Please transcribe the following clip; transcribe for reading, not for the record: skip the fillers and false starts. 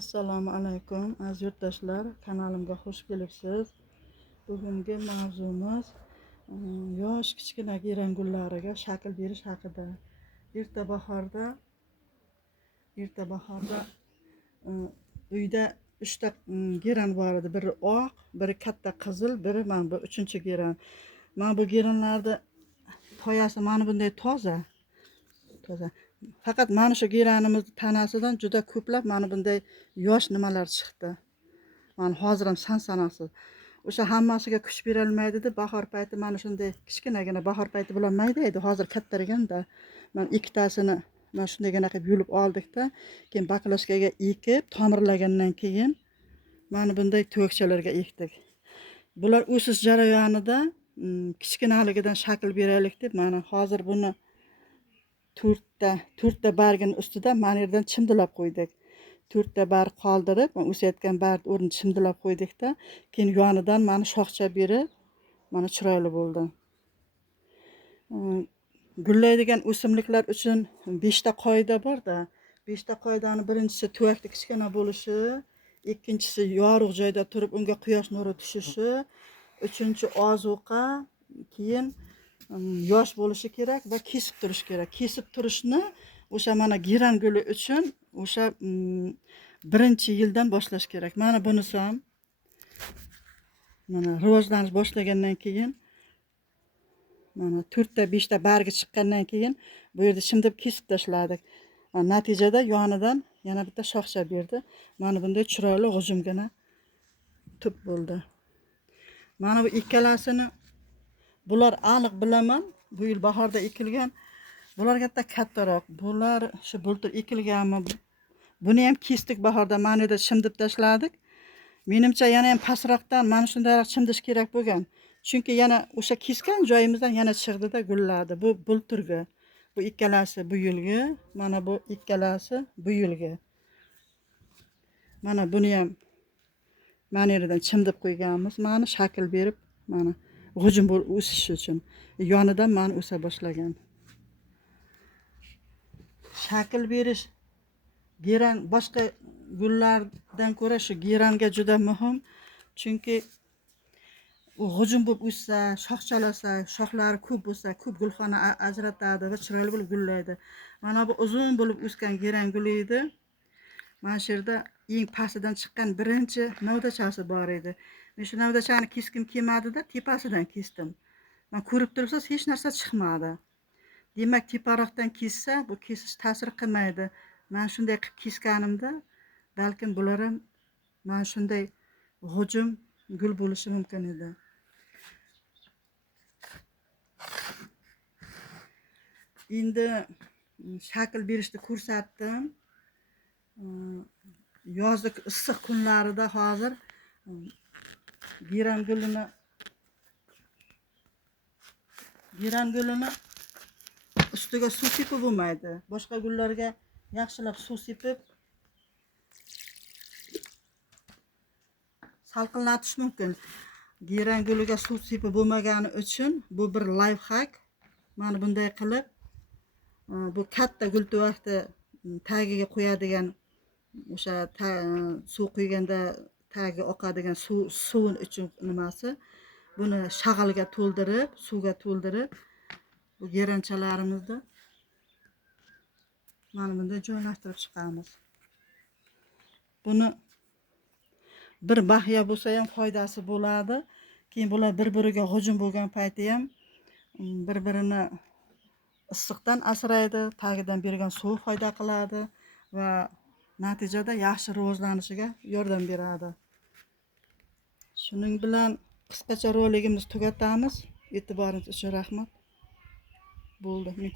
Assalomu alaykum aziz yurtdoshlar, kanalimga xush kelibsiz. Bugungi mavzumiz yosh kichkina giran gullariga shakl berish haqida. Erta bahorda uyda 3 ta giran bor edi. Biri oq, biri katta qizil, biri mana bu 3-giran. Mana bu giranlarda toyasi mana bunday toza. Faqat mana shu giranimiz tanasidan juda ko'plab mana bunday yosh nimalar chiqdi. Mana hozir ham san-sanoqsiz. O'sha hammasiga kuch bera olmaydi-da, bahor payti mana shunday kichkinagina bahor payti bilan mayda edi. Hozir kattarganda. Mana ikkitasini mana shundaygina qilib yulib oldik-da, keyin baklashkaga ekib, tomirlagandan keyin mana bunday to'kchalarga ekdik. Bular o'sish jarayonida kichkinaligidan shakl beraylik deb mana hozir buni 4 ta bargini ustida mana yerdan chimdilab qo'ydik. 4 ta barg qoldirib, o'sayotgan barg o'rnini chimdilab qo'ydik-da, keyin yonidan mana shoxcha berib, mana chiroyli bo'ldi. Gullaydigan o'simliklar uchun 5 ta qoida bor-da. 5 ta qoidani birinchisi tuvakda kichkina bo'lishi, ikkinchisi yorug' joyda turib unga quyosh nuri tushishi, uchinchi ozuqa, keyin yosh bo'lishi kerak va kesib turish kerak. Kesib turishni o'sha mana giran guli uchun o'sha birinchi yildan boshlash kerak. Mana bunisi ham mana rivojlanish boshlagandan keyin mana 4 ta 5 ta bargi chiqqandan keyin bu yerda chimdib kesib tashladik. Natijada yonidan yana bitta shoxcha berdi. Mana bunday chiroyli g'ujumgina tup bo'ldi. Mana bu ikkalasini bular aniq bilaman. Bu yil bahorda ekilgan. Bularga kattaroq. Bular shu bultur ekilganmi? Buni ham kesdik bahorda, mana yerda chimdib tashladik. Menimcha yana ham pastroqdan mana shundayroq chimdish kerak bo'lgan. Chunki yana o'sha kesgan joyimizdan yana chiqdi-da, gulladi. Bu bulturgi. Bu ikkalasi bu yilgi, mana bu ikkalasi bu yilgi. Mana buni ham mana yerdan chimdib qo'yganmiz. Mana shakl berib, mana g'ujum bo'lib o'sishi uchun. Yonidan mana o'sa boshlagan. Shakl berish giran boshqa gullardan ko'ra shu giranga juda muhim. Chunki u g'ujum bo'lib o'ssa, shoxchalasa, shoxlari ko'p bo'lsa, ko'p gulxona ajratadi va chiroyli bo'lib gullaydi. Mana bu uzun bo'lib o'sgan giran guli edi. Mana shu yerda eng pastidan chiqqan birinchi novdachasi bor edi. Men shu novdachani keskim kelmadi-da, tepasidan kesdim. Men ko'rib turibsiz, hech narsa chiqmadi. Demak, teparoqdan kessa, bu kesish ta'sir qilmaydi. Men shunday qilib kesganimda, balkim bular ham mana shunday g'ujum gul bo'lishi mumkin edi. Endi shakl berishni ko'rsatdim. Yozlik issiq kunlarida hozir giran gulini ustiga suv sepib bo'lmaydi. Boshqa gullarga yaxshilab suv sepib salqinlatish mumkin. Giran guliga suv sepib bo'lmagani uchun bu bir lifehack. Mana bunday qilib bu katta gultuvakni tagiga qo'yadigan o'sha suv quyganda tagiga oqadigan suv uchun nimasi. Buni shag'alga to'ldirib, suvga to'ldirib bu giranchalarimizni mana bunday joylashtirib chiqamiz. Buni bir bahya bo'lsa ham foydasi bo'ladi. Keyin bular bir-biriga g'ujum bo'lgan payti ham bir-birini issiqdan asraydi, tagidan bergan suv foyda qiladi va natijada yaxshi rivojlanishiga yordam beradi. Shuning bilan qisqacha roligimizni tugatamiz. E'tiboringiz uchun rahmat. Bo'ldi. Men